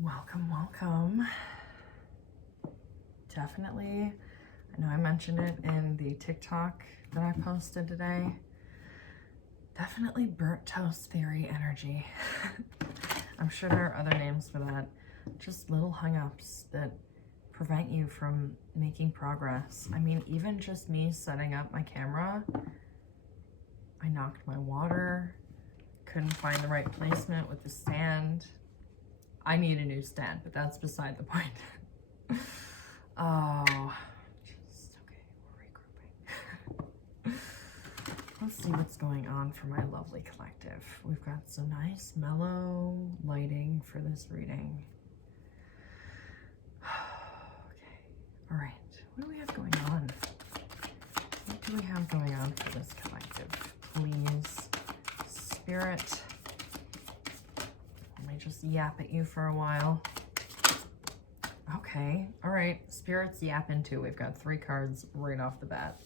Welcome, welcome. Definitely, I know I mentioned it in the TikTok that I posted today. Definitely burnt toast theory energy. I'm sure there are other names for that. Just little hang-ups that prevent you from making progress. I mean, even just me setting up my camera, I knocked my water, couldn't find the right placement with the stand. I need a new stand, but that's beside the point. Oh, just okay, we're regrouping. Let's see what's going on for my lovely collective. We've got some nice mellow lighting for this reading. Okay, all right, what do we have going on? What do we have going on for this collective? Please, Spirit. Let me just yap at you for a while. Okay, all right, Spirit's yapping too. We've got 3 cards right off the bat.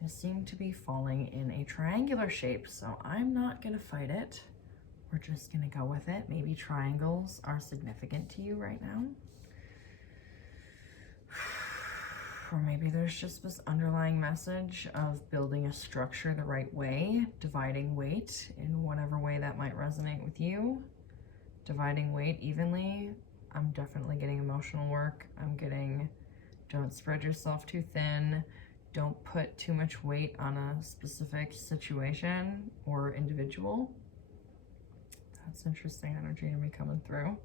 They seem to be falling in a triangular shape, so I'm not gonna fight it. We're just gonna go with it. Maybe triangles are significant to you right now. Or maybe there's just this underlying message of building a structure the right way, dividing weight in whatever way that might resonate with you. Dividing weight evenly. I'm definitely getting emotional work. I'm getting, don't spread yourself too thin. Don't put too much weight on a specific situation or individual. That's interesting energy to be coming through.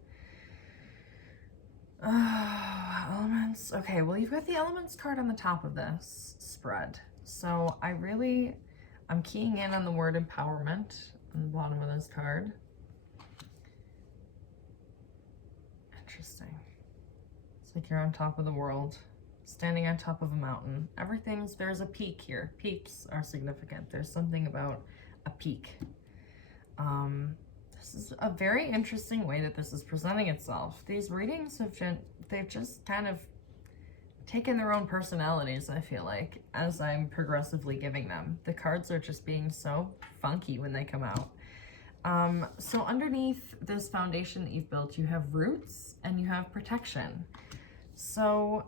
Elements. Okay, well, you've got the elements card on the top of this spread. So I'm keying in on the word empowerment on the bottom of this card. Interesting. It's like you're on top of the world, standing on top of a mountain. There's a peak here. Peaks are significant. There's something about a peak. This is a very interesting way that this is presenting itself. These readings they've just kind of taken their own personalities, I feel like, as I'm progressively giving them. The cards are just being so funky when they come out. So underneath this foundation that you've built, you have roots and you have protection. So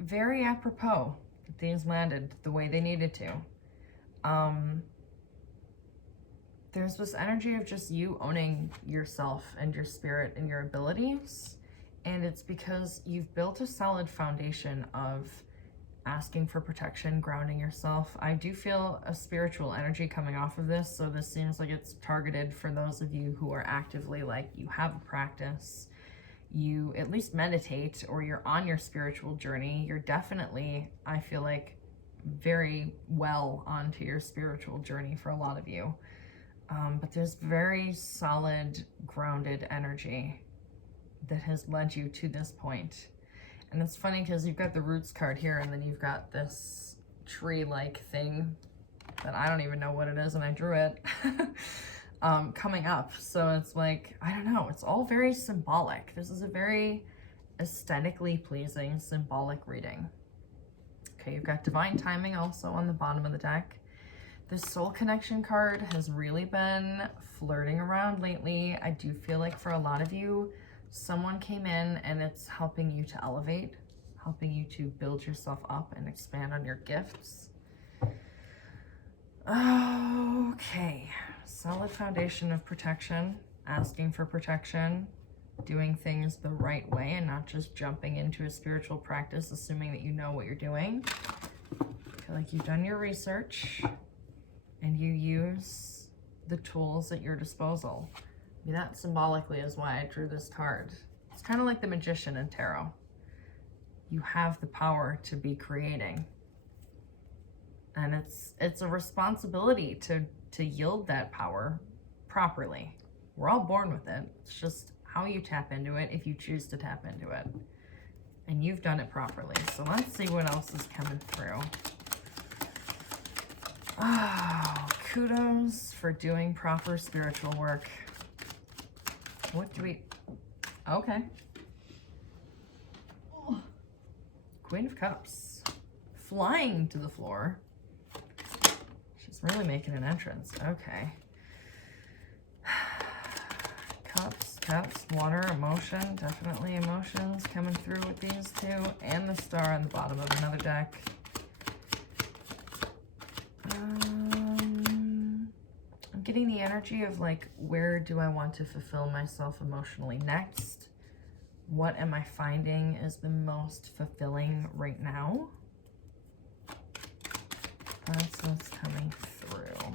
very apropos that these landed the way they needed to. There's this energy of just you owning yourself and your spirit and your abilities. And it's because you've built a solid foundation of asking for protection, grounding yourself. I do feel a spiritual energy coming off of this. So this seems like it's targeted for those of you who are actively, like, you have a practice, you at least meditate, or you're on your spiritual journey. You're definitely, I feel like, very well onto your spiritual journey for a lot of you. But there's very solid, grounded energy that has led you to this point. And it's funny because you've got the roots card here, and then you've got this tree-like thing that I don't even know what it is, and I drew it, coming up. So it's like, I don't know, it's all very symbolic. This is a very aesthetically pleasing, symbolic reading. Okay, you've got divine timing also on the bottom of the deck. This soul connection card has really been flirting around lately. I do feel like for a lot of you, someone came in and it's helping you to elevate, helping you to build yourself up and expand on your gifts. Okay, solid foundation of protection, asking for protection, doing things the right way and not just jumping into a spiritual practice assuming that you know what you're doing. I feel like you've done your research and you use the tools at your disposal. I mean, that symbolically is why I drew this card. It's kind of like the Magician in tarot. You have the power to be creating. And it's a responsibility to yield that power properly. We're all born with it. It's just how you tap into it if you choose to tap into it. And you've done it properly. So let's see what else is coming through. Oh, kudos for doing proper spiritual work. What do we... Okay. Oh. Queen of Cups. Flying to the floor. She's really making an entrance. Okay. Cups, Cups, water, emotion, definitely emotions coming through with these two, and the star on the bottom of another deck. I'm getting the energy of like, where do I want to fulfill myself emotionally next? What am I finding is the most fulfilling right now? That's what's coming through.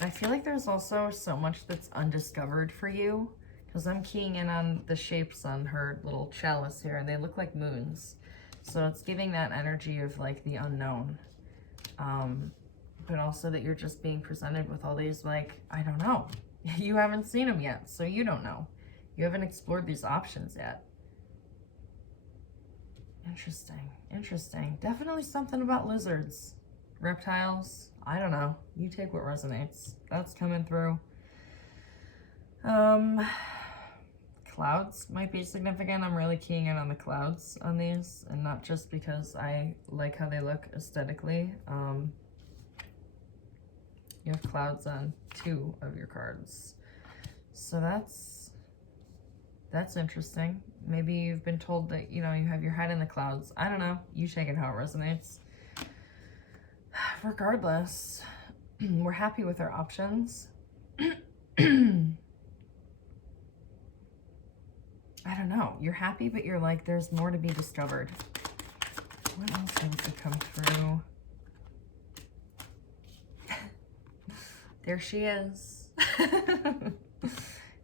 I feel like there's also so much that's undiscovered for you, because I'm keying in on the shapes on her little chalice here, and they look like moons. So it's giving that energy of like the unknown. But also that you're just being presented with all these, like, I don't know. You haven't seen them yet, so you don't know. You haven't explored these options yet. Interesting, interesting. Definitely something about lizards, reptiles. I don't know. You take what resonates. That's coming through. Clouds might be significant. I'm really keying in on the clouds on these, and not just because I like how they look aesthetically. You have clouds on 2 of your cards. So that's interesting. Maybe you've been told that, you know, you have your head in the clouds. I don't know. You take it how it resonates. Regardless, we're happy with our options. I don't know. You're happy, but you're like, there's more to be discovered. What else needs to come through? There she is.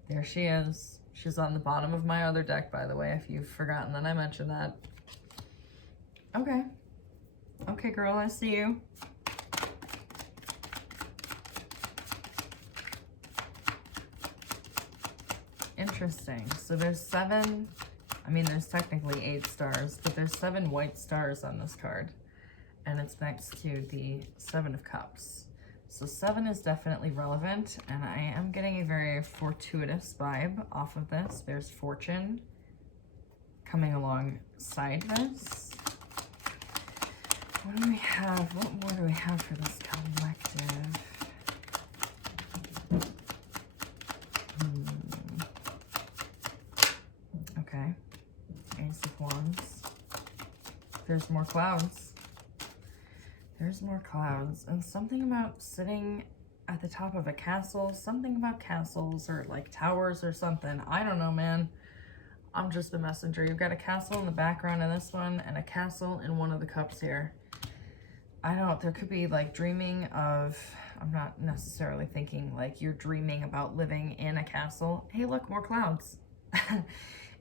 There she is. She's on the bottom of my other deck, by the way, if you've forgotten that I mentioned that. Okay. Okay, girl, I see you. Interesting. So there's 7, I mean, there's technically 8 stars, but there's 7 white stars on this card. And it's next to the 7 of Cups. So 7 is definitely relevant, and I am getting a very fortuitous vibe off of this. There's fortune coming alongside this. What do we have? What more do we have for this collective? Okay. Ace of Wands. There's more clouds. There's more clouds, and something about sitting at the top of a castle, something about castles or like towers or something. I don't know, man. I'm just the messenger. You've got a castle in the background in this one and a castle in one of the cups here. I don't, there could be like dreaming of, I'm not necessarily thinking like you're dreaming about living in a castle. Hey, look, more clouds.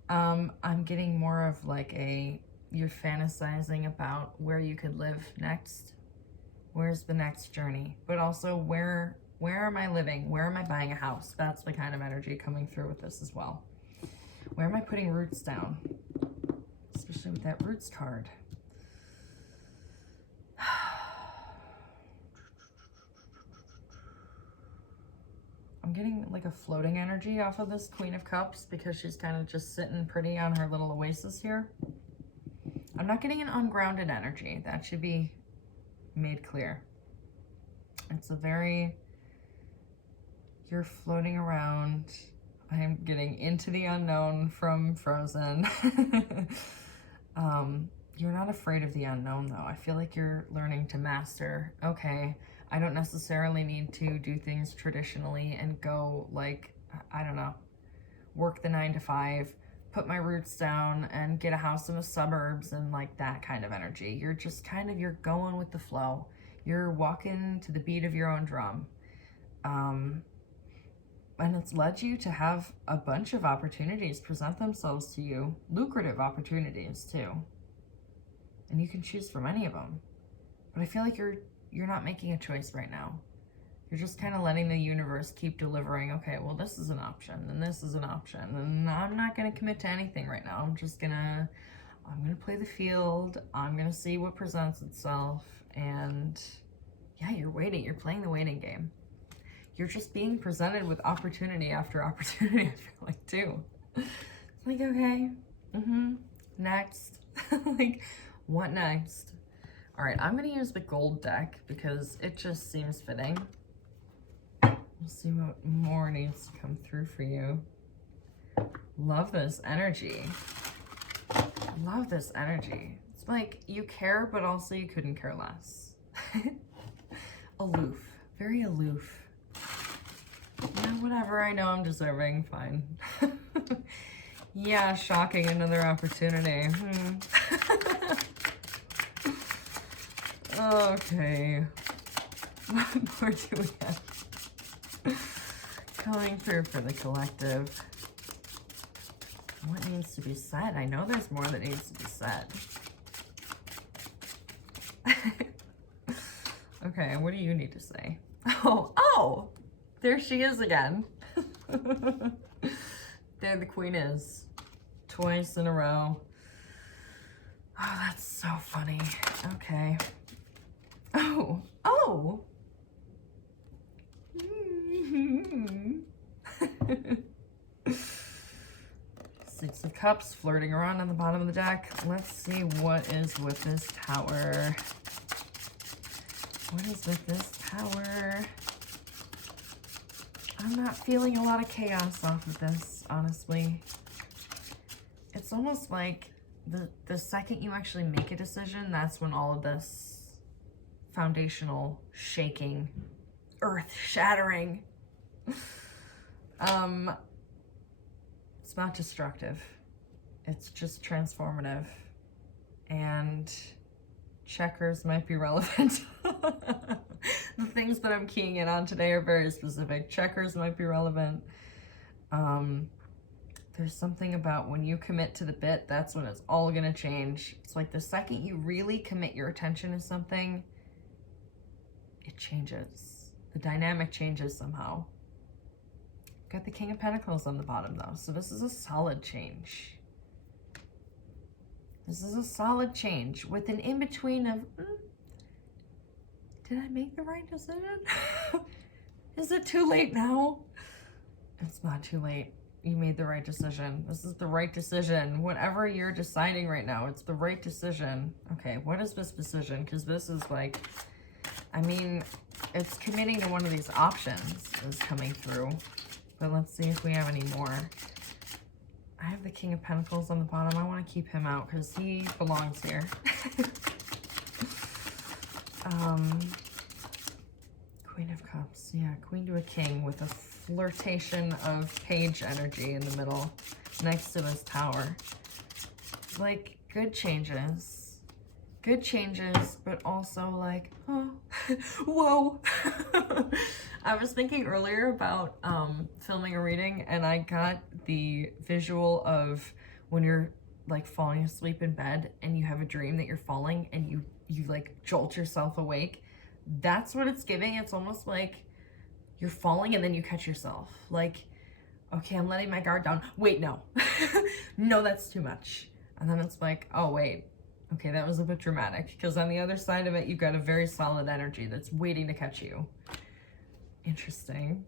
I'm getting more of like you're fantasizing about where you could live next. Where's the next journey? But also, where am I living? Where am I buying a house? That's the kind of energy coming through with this as well. Where am I putting roots down? Especially with that roots card. I'm getting like a floating energy off of this Queen of Cups because she's kind of just sitting pretty on her little oasis here. I'm not getting an ungrounded energy. That should be made clear. It's a very, you're floating around. I'm getting into the unknown from Frozen. You're not afraid of the unknown though. I feel like you're learning to master, okay, I don't necessarily need to do things traditionally and go like, I don't know, work the 9 to 5, put my roots down and get a house in the suburbs and like that kind of energy. You're just kind of, you're going with the flow. You're walking to the beat of your own drum. And it's led you to have a bunch of opportunities present themselves to you, lucrative opportunities too. And you can choose from any of them. But I feel like you're not making a choice right now. You're just kind of letting the universe keep delivering, okay, well, this is an option, and this is an option, and I'm not going to commit to anything right now. I'm going to play the field. I'm going to see what presents itself. And yeah, you're waiting. You're playing the waiting game. You're just being presented with opportunity after opportunity, I feel like, too. It's like, okay, next. Like, what next? All right, I'm going to use the gold deck because it just seems fitting. We'll see what more needs to come through for you. Love this energy. Love this energy. It's like you care, but also you couldn't care less. Aloof. Very aloof. Yeah, whatever. I know I'm deserving. Fine. Yeah, shocking. Another opportunity. Okay. What more do we have? Coming through for the collective. What needs to be said? I know there's more that needs to be said. Okay, what do you need to say? Oh! There she is again. There the queen is. Twice in a row. Oh, that's so funny. Okay. Oh! Six of Cups flirting around on the bottom of the deck. Let's see what is with this Tower. What is with this Tower? I'm not feeling a lot of chaos off of this, honestly. It's almost like the second you actually make a decision, that's when all of this foundational shaking, earth shattering. It's not destructive. It's just transformative. And checkers might be relevant. The things that I'm keying in on today are very specific. Checkers might be relevant. There's something about when you commit to the bit, that's when it's all gonna change. It's like the second you really commit your attention to something, it changes. The dynamic changes somehow. Got the King of Pentacles on the bottom though, so this is a solid change. This is a solid change with an in-between of, did I make the right decision? Is it too late now? It's not too late. You made the right decision. This is the right decision. Whatever you're deciding right now, it's the right decision. Okay, what is this decision? Because this is like, I mean, it's committing to one of these options is coming through. But let's see if we have any more. I have the King of Pentacles on the bottom. I want to keep him out because he belongs here. Queen of Cups. Yeah, Queen to a King with a flirtation of page energy in the middle next to this Tower. Like, good changes. Good changes, but also like, oh, whoa. I was thinking earlier about filming a reading, and I got the visual of when you're like falling asleep in bed and you have a dream that you're falling and you like jolt yourself awake. That's what it's giving. It's almost like you're falling and then you catch yourself. Like, okay, I'm letting my guard down. Wait, no. No, that's too much. And then it's like, oh, wait. Okay, that was a bit dramatic, because on the other side of it, you've got a very solid energy that's waiting to catch you. Interesting.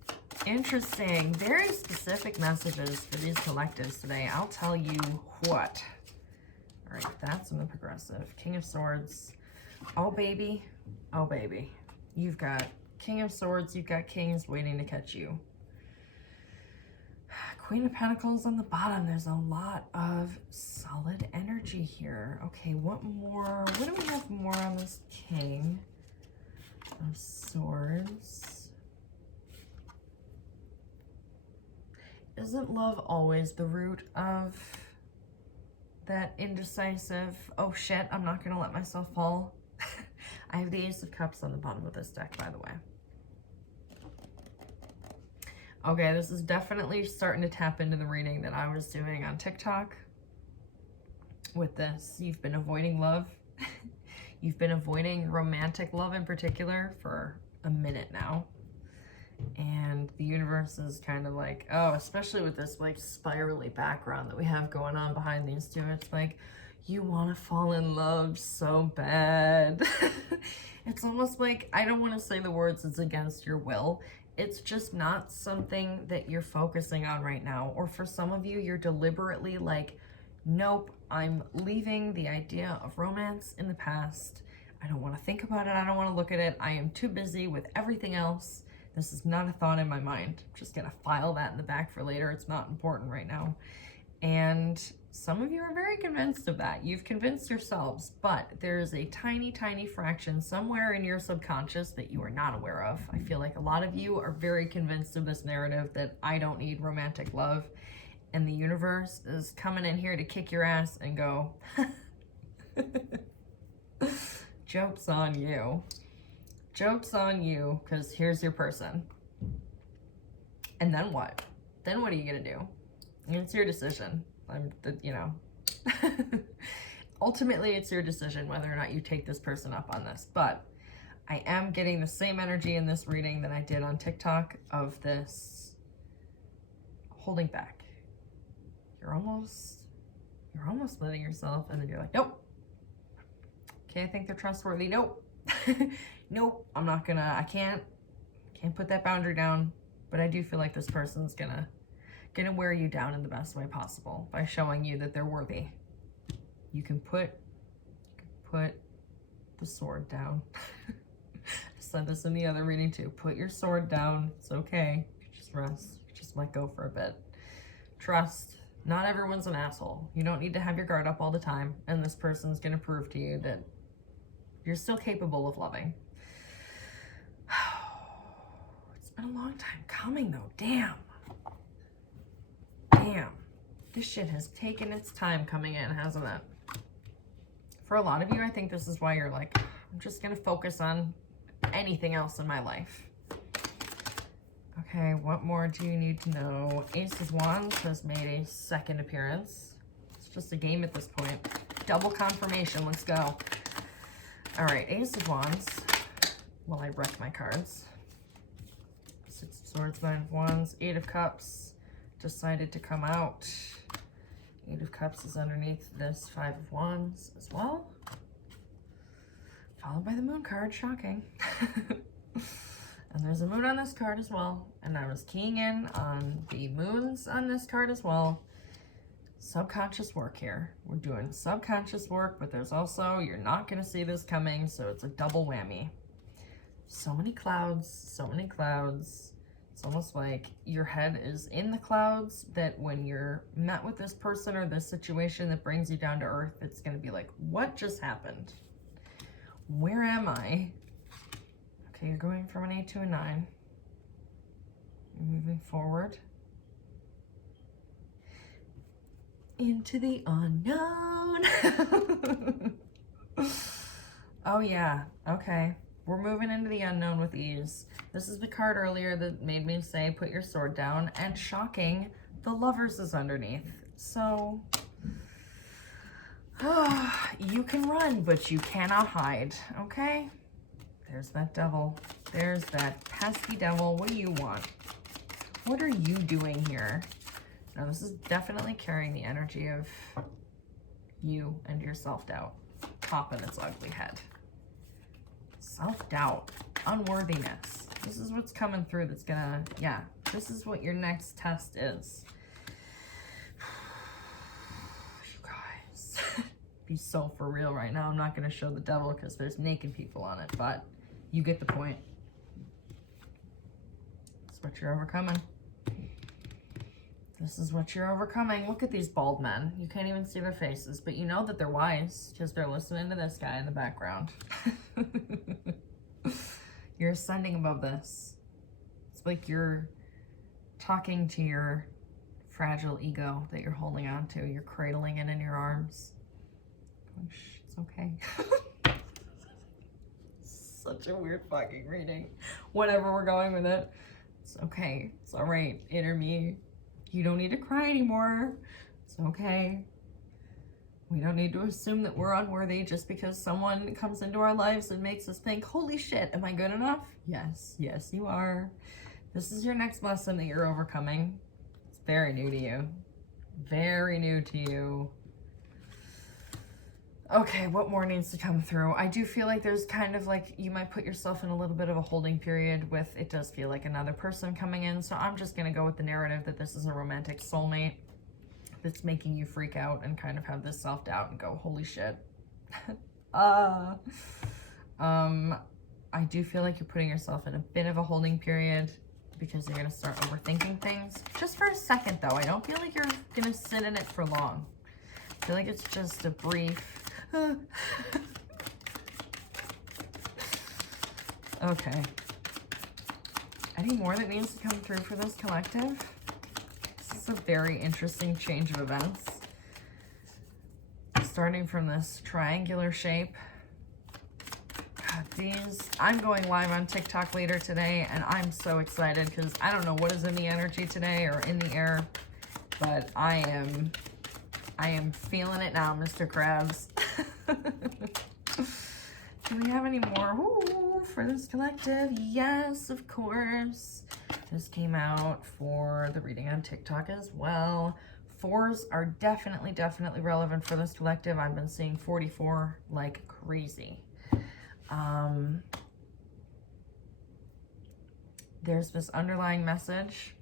Interesting. Very specific messages for these collectives today. I'll tell you what. All right, that's in the progressive. King of Swords. Oh, baby. Oh, baby. You've got King of Swords. You've got Kings waiting to catch you. Queen of Pentacles on the bottom. There's a lot of solid energy here. Okay, what more? What do we have more on this King of Swords? Isn't love always the root of that indecisive, oh shit, I'm not gonna let myself fall? I have the Ace of Cups on the bottom of this deck, by the way. Okay, this is definitely starting to tap into the reading that I was doing on TikTok. With this, you've been avoiding love. You've been avoiding romantic love in particular for a minute now. And the universe is kind of like, oh, especially with this like spirally background that we have going on behind these two, it's like, you want to fall in love so bad. It's almost like, I don't want to say the words it's against your will. It's just not something that you're focusing on right now. Or for some of you, you're deliberately like, nope, I'm leaving the idea of romance in the past. I don't want to think about it. I don't want to look at it. I am too busy with everything else This is not a thought in my mind. I'm just gonna file that in the back for later. It's not important right now. And some of you are very convinced of that. You've convinced yourselves, but there's a tiny, tiny fraction somewhere in your subconscious that you are not aware of. I feel like a lot of you are very convinced of this narrative that I don't need romantic love, and the universe is coming in here to kick your ass and go, joke's on you. Joke's on you, because here's your person. And then what? Then what are you gonna do? It's your decision. Ultimately, it's your decision whether or not you take this person up on this. But I am getting the same energy in this reading that I did on TikTok of this holding back. You're almost letting yourself, and then you're like, nope. Okay, I think they're trustworthy. Nope. Nope. I can't put that boundary down. But I do feel like this person's gonna wear you down in the best way possible by showing you that they're worthy. You can put the sword down. I said this in the other reading too. Put your sword down. It's okay. Just rest. Just let go for a bit. Trust. Not everyone's an asshole. You don't need to have your guard up all the time. And this person's going to prove to you that you're still capable of loving. It's been a long time coming though. Damn. This shit has taken its time coming in, hasn't it? For a lot of you, I think this is why you're like, I'm just gonna focus on anything else in my life. Okay, what more do you need to know? Ace of Wands has made a second appearance. It's just a game at this point. Double confirmation, let's go. All right, Ace of Wands. Well, I wreck my cards. Six of Swords, Nine of Wands, Eight of Cups. Decided to come out. Eight of Cups is underneath this Five of Wands as well. Followed by the Moon card, shocking. And there's a moon on this card as well. And I was keying in on the moons on this card as well. Subconscious work here. We're doing subconscious work, but there's also, you're not going to see this coming, so it's a double whammy. So many clouds, so many clouds. It's almost like your head is in the clouds, that when you're met with this person or this situation that brings you down to earth, it's going to be like, what just happened? Where am I? Okay, you're going from an 8 to a 9. You're moving forward. Into the unknown. Oh yeah, okay. We're moving into the unknown with ease. This is the card earlier that made me say, put your sword down. And shocking, the Lovers is underneath. So, you can run, but you cannot hide, okay? There's that devil. There's that pesky devil. What do you want? What are you doing here? Now, this is definitely carrying the energy of you and your self-doubt popping its ugly head. Self-doubt, unworthiness. This is what's coming through that's gonna, yeah, this is what your next test is. You guys, be so for real right now. I'm not gonna show the devil because there's naked people on it, but you get the point. That's what you're overcoming. This is what you're overcoming. Look at these bald men. You can't even see their faces, but you know that they're wise because they're listening to this guy in the background. You're ascending above this. It's like you're talking to your fragile ego that you're holding on to. You're cradling it in your arms. Going, shh, it's okay. Such a weird fucking reading. Whatever, we're going with it. It's okay. It's all right. Inner me. You don't need to cry anymore. It's okay. We don't need to assume that we're unworthy just because someone comes into our lives and makes us think, holy shit, am I good enough? Yes, yes, you are. This is your next lesson that you're overcoming. It's very new to you. Very new to you. Okay, what more needs to come through? I do feel like there's kind of like, you might put yourself in a little bit of a holding period with, it does feel like another person coming in. So I'm just going to go with the narrative that this is a romantic soulmate that's making you freak out and kind of have this self-doubt and go, holy shit. I I do feel like you're putting yourself in a bit of a holding period because you're going to start overthinking things. Just for a second, though. I don't feel like you're going to sit in it for long. I feel like it's just a brief... Okay. Any more that needs to come through for this collective? This is a very interesting change of events. Starting from this triangular shape. God, I'm going live on TikTok later today, and I'm so excited because I don't know what is in the energy today or in the air, but I am feeling it now, Mr. Krabs. Do we have any more? Ooh, for this collective? Yes, of course. This came out for the reading on TikTok as well. 4s are definitely relevant for this collective. I've been seeing 44 like crazy. There's this underlying message,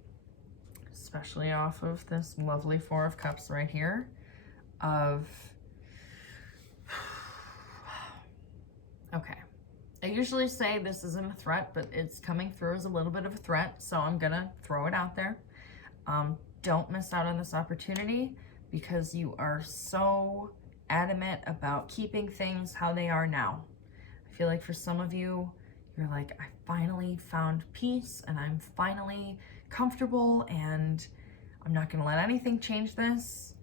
especially off of this lovely 4 of Cups right here, of... Okay. I usually say this isn't a threat, but it's coming through as a little bit of a threat, so I'm gonna throw it out there. Don't miss out on this opportunity because you are so adamant about keeping things how they are now. I feel like for some of you, you're like, I finally found peace and I'm finally comfortable and I'm not gonna let anything change this.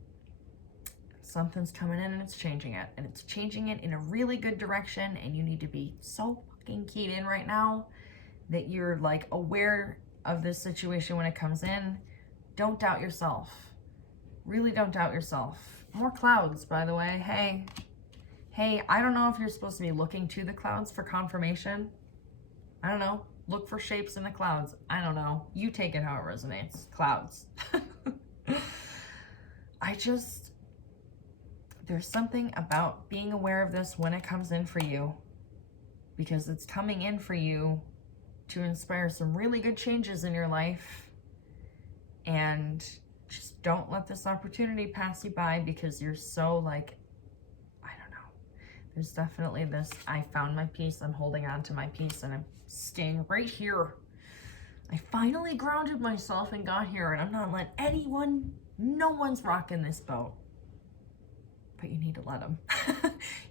Something's coming in and it's changing it. And it's changing it in a really good direction, and you need to be so fucking keyed in right now that you're like aware of this situation when it comes in. Don't doubt yourself. Really don't doubt yourself. More clouds, by the way. Hey, I don't know if you're supposed to be looking to the clouds for confirmation. I don't know. Look for shapes in the clouds. I don't know. You take it how it resonates. Clouds. There's something about being aware of this when it comes in for you, because it's coming in for you to inspire some really good changes in your life. And just don't let this opportunity pass you by because you're so like, I don't know. There's definitely this, I found my peace, I'm holding on to my peace, and I'm staying right here. I finally grounded myself and got here, and I'm not letting anyone, no one's rocking this boat. But you need to let them.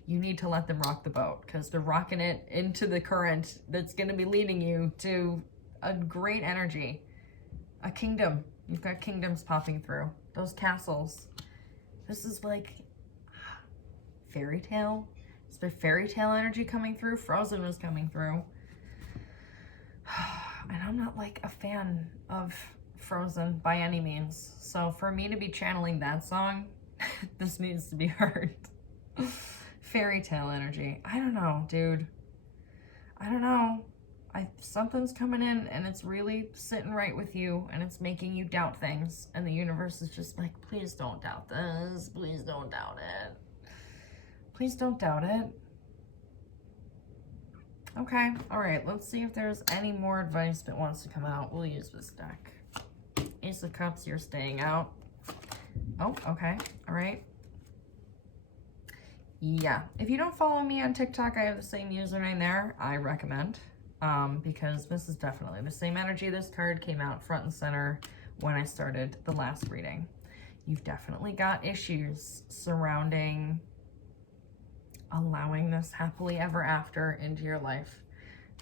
You need to let them rock the boat because they're rocking it into the current that's going to be leading you to a great energy. A kingdom. You've got kingdoms popping through. Those castles. This is like fairy tale. It's the fairy tale energy coming through. Frozen was coming through. And I'm not like a fan of Frozen by any means. So for me to be channeling that song, this needs to be heard. Fairy tale energy. I don't know, dude. I don't know. Something's coming in and it's really sitting right with you and it's making you doubt things. And the universe is just like, please don't doubt this. Please don't doubt it. Please don't doubt it. Okay. All right. Let's see if there's any more advice that wants to come out. We'll use this deck. Ace of Cups, you're staying out. Oh, okay. All right. Yeah. If you don't follow me on TikTok, I have the same username there. I recommend. Because this is definitely the same energy. This card came out front and center when I started the last reading. You've definitely got issues surrounding allowing this happily ever after into your life.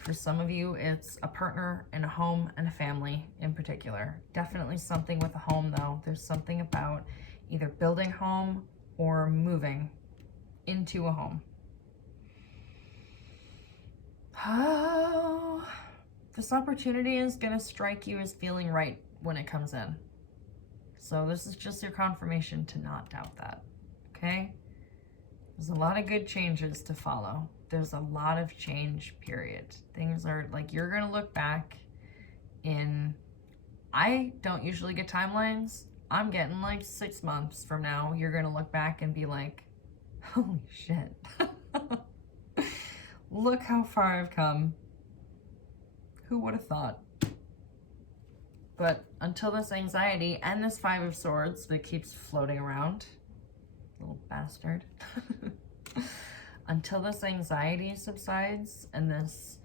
For some of you, it's a partner and a home and a family in particular. Definitely something with a home, though. There's something about either building home or moving into a home. Oh, this opportunity is going to strike you as feeling right when it comes in. So this is just your confirmation to not doubt that, okay? There's a lot of good changes to follow. There's a lot of change, period. Things are like, you're going to look back in, I don't usually get timelines. I'm getting like 6 months from now. You're going to look back and be like, holy shit. Look how far I've come. Who would have thought? But until this anxiety and this 5 of Swords that keeps floating around, little bastard, until this anxiety subsides and this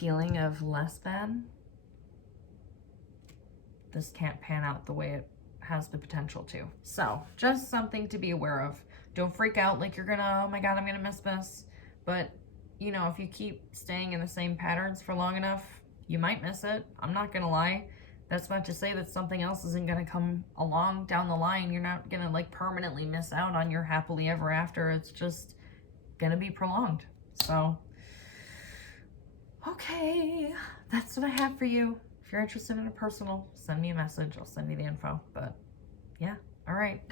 feeling of less than, this can't pan out the way it has the potential to. So just something to be aware of. Don't freak out like you're gonna, oh my God, I'm gonna miss this. But you know, if you keep staying in the same patterns for long enough, you might miss it. I'm not gonna lie. That's not to say that something else isn't gonna come along down the line. You're not gonna like permanently miss out on your happily ever after. It's just gonna be prolonged. So, okay, that's what I have for you. If you're interested in a personal, send me a message. I'll send you the info. But yeah, all right.